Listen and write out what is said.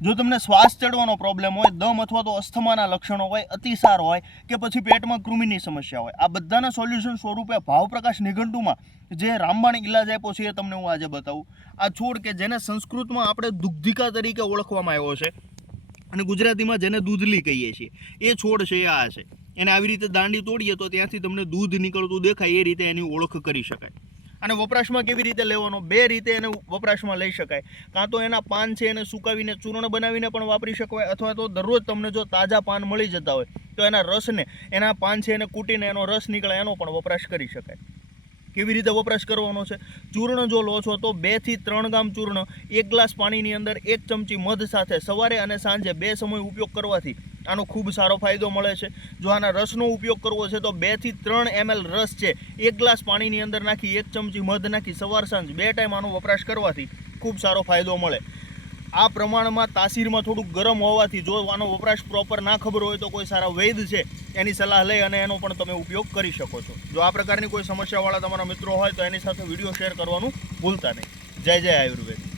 જો તમને શ્વાસ ચડવાનો પ્રોબ્લેમ હોય, દમ અથવા તો અસ્થમાના લક્ષણો હોય, અતિસાર હોય કે પછી પેટમાં કૃમિની સમસ્યા હોય, આ બધાના સોલ્યુશન સ્વરૂપે ભાવપ્રકાશ નિઘંટુમાં જે રામબાણ ઇલાજ આપ્યો છે એ તમને હું આજે બતાવું. આ છોડ કે જેને સંસ્કૃતમાં આપણે દુગ્ધિકા તરીકે ઓળખવામાં આવ્યો છે અને ગુજરાતીમાં જેને દૂધલી કહીએ છીએ, એ છોડ છે એ આ છે. એને આવી રીતે દાંડી તોડીએ તો ત્યાંથી તમને દૂધ નીકળતું દેખાય, એ રીતે એની ઓળખ કરી શકાય. અને વપરાશમાં કેવી રીતે લેવાનો? બે રીતે એને વપરાશમાં લઈ શકાય. કાં તો એના પાન છે એને સુકાવીને ચૂર્ણ બનાવીને પણ વાપરી શકાય, અથવા તો દરરોજ તમને જો તાજા પાન મળી જતા હોય તો એના રસને, એના પાન છે એને કૂટીને એનો રસ નીકળે એનો પણ વપરાશ કરી શકાય. કેવી રીતે વપરાશ કરવાનો છે? ચૂર્ણ જો લો છો તો 2 થી 3 ગ્રામ ચૂર્ણ 1 ગ્લાસ પાણીની અંદર 1 ચમચી મધ સાથે સવારે અને સાંજે 2 સમય ઉપયોગ કરવાથી આનો ખૂબ સારો ફાયદો મળે છે. જો આના રસનો ઉપયોગ કરવો છે તો 2 થી 3 ml રસ છે 1 ગ્લાસ પાણીની અંદર નાખી 1 ચમચી મધ નાખી સવાર સાંજ 2 ટાઈમ આનો વપરાશ કરવાથી ખૂબ સારો ફાયદો મળે. આ પ્રમાણમાં તાસીરમાં થોડુંક ગરમ હોવાથી જો આનો વપરાશ પ્રોપર ના ખબર હોય તો કોઈ સારા વૈદ છે એની સલાહ લઈ અને એનો પણ તમે ઉપયોગ કરી શકો છો. જો આ પ્રકારની કોઈ સમસ્યાવાળા તમારા મિત્રો હોય તો એની સાથે વિડીયો શેર કરવાનું ભૂલતા નહીં. જય જય આયુર્વેદ.